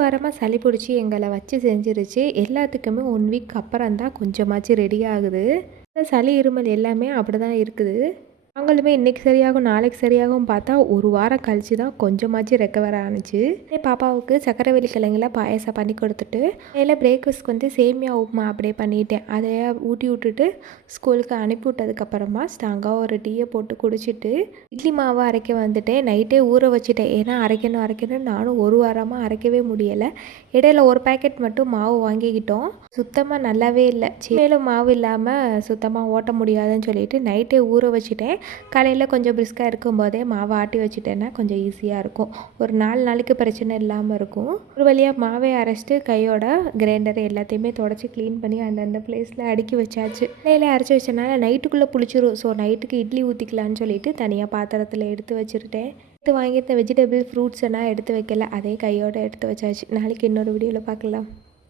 வாரமாக சளி பிடிச்சி எங்களை வச்சு செஞ்சிருச்சு. எல்லாத்துக்குமே 1 வீக் அப்புறம் தான் கொஞ்சமாச்சு ரெடி ஆகுது. சளி இருமல் எல்லாமே அப்படி தான் இருக்குது. நாங்களுமே இன்றைக்கி சரியாகும் நாளைக்கு சரியாகும் பார்த்தா 1 வாரம் கழிச்சு தான் கொஞ்சமாச்சு ரெக்கவர் ஆணுச்சு. பாப்பாவுக்கு சக்கரவள்ளி கிழங்குல பாயசம் பண்ணி கொடுத்துட்டு அதில் பிரேக்ஃபாஸ்ட்க்கு வந்து சேமியா உப்புமா அப்படியே பண்ணிட்டேன். அதை ஊட்டி விட்டுட்டு ஸ்கூலுக்கு அனுப்பி விட்டதுக்கப்புறமா ஸ்ட்ராங்காக ஒரு டீயை போட்டு குடிச்சிட்டு இட்லி மாவை அரைக்க வந்துட்டேன். நைட்டே ஊற வச்சுட்டேன். ஏன்னா அரைக்கணும் நானும் 1 வாரமாக அரைக்கவே முடியலை. இடையில ஒரு பேக்கெட் மட்டும் மாவு வாங்கிக்கிட்டோம். சுத்தமாக நல்லாவே இல்லை. மேலும் மாவு இல்லாமல் சுத்தமாக ஓட்ட முடியாதுன்னு சொல்லிட்டு நைட்டே ஊற வச்சுட்டேன். காலையில் கொஞ்சம் பிரிஸ்காக இருக்கும்போதே மாவை ஆட்டி வச்சுட்டேன்னா கொஞ்சம் ஈஸியாக இருக்கும். ஒரு 4 நாளைக்கு பிரச்சனை இல்லாமல் இருக்கும். ஒரு வழியாக மாவை அரைச்சிட்டு கையோட கிரைண்டர் எல்லாத்தையுமே தொடச்சி க்ளீன் பண்ணி அந்தந்த பிளேஸில் அடுக்கி வச்சாச்சு. காலையில் அரைச்சி வச்சனால நைட்டுக்குள்ளே புளிச்சிரும். ஸோ நைட்டுக்கு இட்லி ஊற்றிக்கலான்னு சொல்லிட்டு தனியாக பாத்திரத்தில் எடுத்து வச்சுருட்டேன். வாங்கியிருந்த வெஜிடபிள் ஃப்ரூட்ஸ் எல்லாம் எடுத்து வைக்கல. அதே கையோடு எடுத்து வச்சாச்சு. நாளைக்கு இன்னொரு வீடியோவில் பார்க்கலாம்.